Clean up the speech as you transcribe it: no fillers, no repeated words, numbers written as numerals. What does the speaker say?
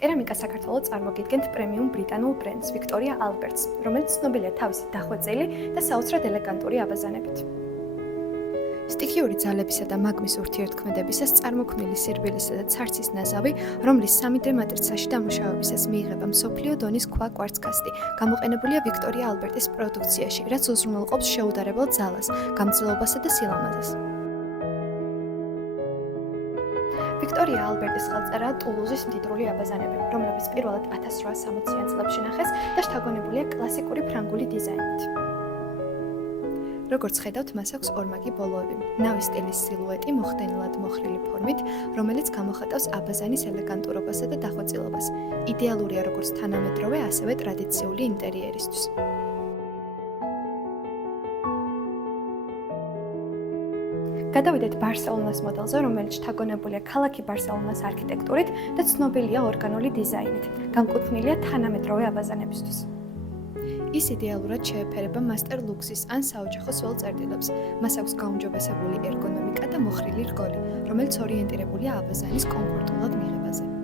კერამიკა საქართველოს წარმოგიდგენთ პრემიუმ ბრიტანულ ბრენდს ვიქტორია ალბერტს, რომელიც ცნობილია თავისი დახვეწილი და საოცრად ელეგანტური აბაზანებით. სტიქიური ძალებისა და მაგმის ურთიერთქმედებისას წარმოქმნილი სირბილისა და ცარცის ნაზავი, რომლის 3D მატრიცაში დამუშავებისას მიიღება მსოფლიო დონის ქვა კვარცქასტი, გამოყენებულია ვიქტორია ალბერტის პროდუქციაში, რაც უზრუნველყოფს შეუდარებელ ძალას, გამძლეობასა და სილამაზეს. ვიქტორია ალბერტის ხელწერაა ტულუზის მდიდრული აბაზანები, რომლებიც პირველად 1860-იან წლებში ნახეს და შთაგონებულია კლასიკური ფრანგული დიზაინით. როგორც ხედავთ, მას აქვს ორმაგი ბოლოები, ნავის სტილის სილუეტი მოხდენილად მოხრილი ფორმით, რომელიც გამოხატავს აბაზანის ელეგანტურობასა და დახვეწილობას. იდეალურია როგორც თანამედროვე, ასევე ტრადიციული ინტერიერისთვის. გადავიდეთ ბარსელონას მოდელზე, რომელიც შთაგონებულია ქალაქი ბარსელონას არქიტექტურით და ცნობილია ორგანული დიზაინით, განკუთვნილია თანამედროვე აბაზანებისთვის. ის იდეალურად შეეფერება მასტერ ლუქსის ან საოჯახო სველ წერტილებს. მას აქვს გაუმჯობესებული ერგონომიკა და მოხრილი რგოლი, რომელიც ორიენტირებულია აბაზანის კომფორტულად მიღებაზე.